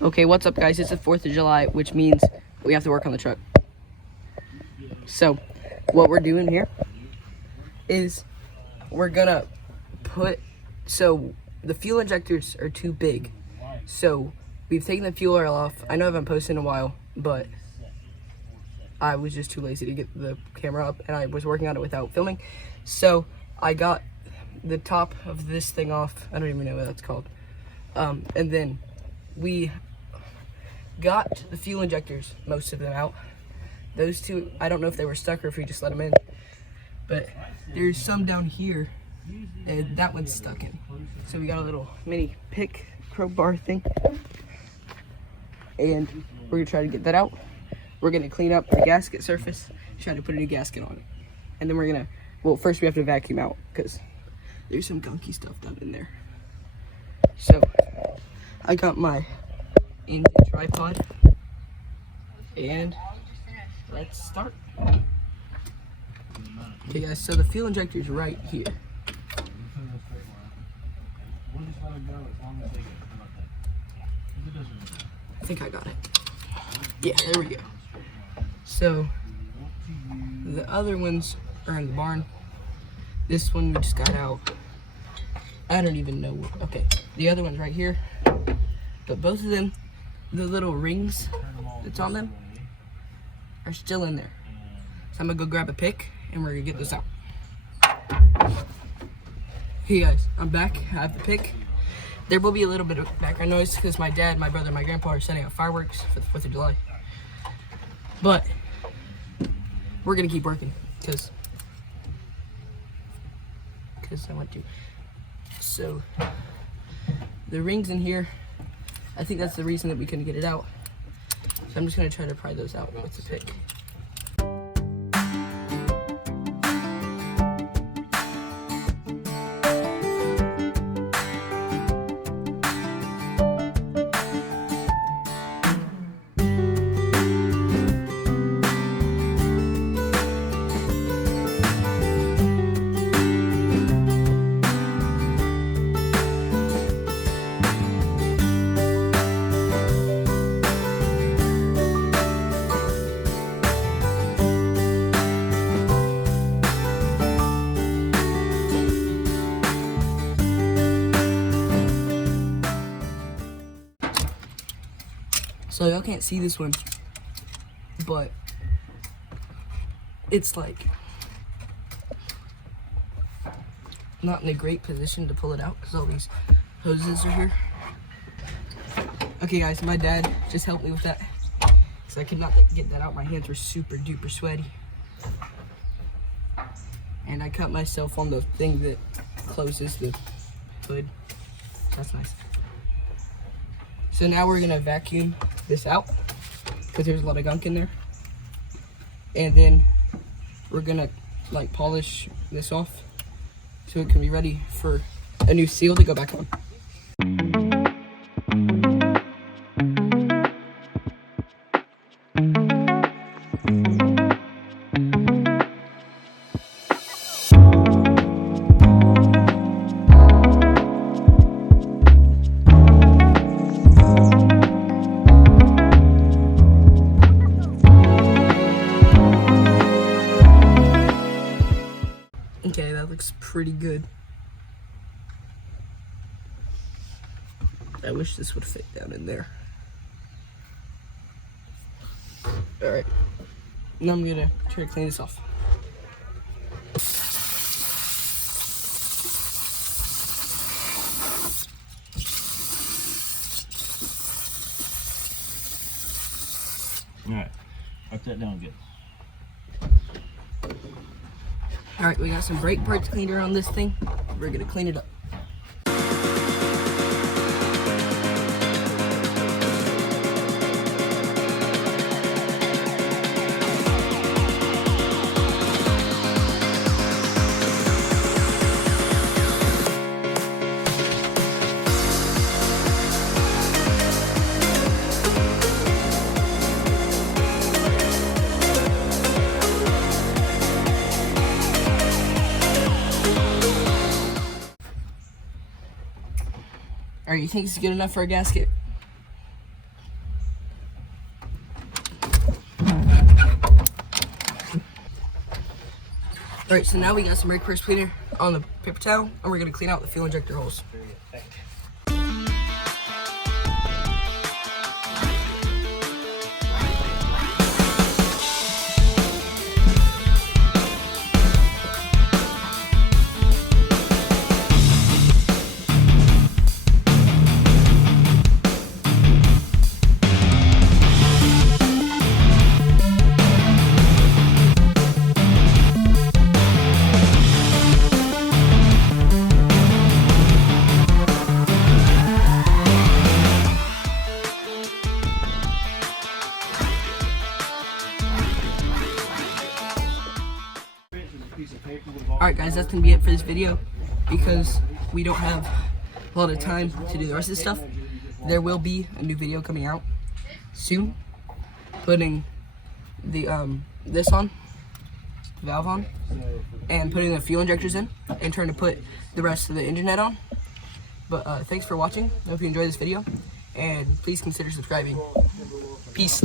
Okay, what's up guys? It's the 4th of July, which means we have to work on the truck. So, what we're doing here is we're gonna so the fuel injectors are too big. So, we've taken the fuel oil off. I know I haven't posted in a while, but I was just too lazy to get the camera up and I was working on it without filming. So, I got the top of this thing off. I don't even know what that's called. And then we got the fuel injectors, most of them out. Those two, I don't know if they were stuck or if we just let them in, but there's some down here and that one's stuck in. So we got a little mini pick crowbar thing and we're gonna try to get that out. We're gonna clean up the gasket surface, try to put a new gasket on it. And then we're gonna, well, first we have to vacuum out because there's some gunky stuff down in there. So I got my engine tripod and let's start. Okay guys, so the fuel injector is right here. I think I got it. Yeah, there we go. So the other ones are in the barn. This one we just got out. I don't even know. Okay, the other one's right here. But both of them, the little rings that's on them are still in there. So I'm gonna go grab a pick and we're gonna get this out. Hey guys, I'm back. I have the pick. There will be a little bit of background noise because my dad, my brother, and my grandpa are setting up fireworks for the 4th of July. But we're gonna keep working because I want to. So the rings in here, I think that's the reason that we couldn't get it out. So I'm just gonna try to pry those out with the pick. So y'all can't see this one, but it's like not in a great position to pull it out because all these hoses are here. Okay guys, my dad just helped me with that because I could not get that out. My hands were super duper sweaty. And I cut myself on the thing that closes the hood. That's nice. So now we're gonna vacuum this out because there's a lot of gunk in there. And then we're gonna like polish this off so it can be ready for a new seal to go back on. Okay, that looks pretty good. I wish this would fit down in there. Alright, now I'm gonna try to clean this off. Alright, wipe that down good. Alright, we got some brake parts cleaner on this thing. We're gonna clean it up. Alright, you think it's good enough for a gasket? Alright, so now we got some brake press cleaner on the paper towel, and we're gonna clean out the fuel injector holes. Alright guys, that's going to be it for this video, because we don't have a lot of time to do the rest of this stuff. There will be a new video coming out soon, putting the this on, valve on, and putting the fuel injectors in, and trying to put the rest of the engine net on. But thanks for watching. I hope you enjoyed this video, and please consider subscribing. Peace.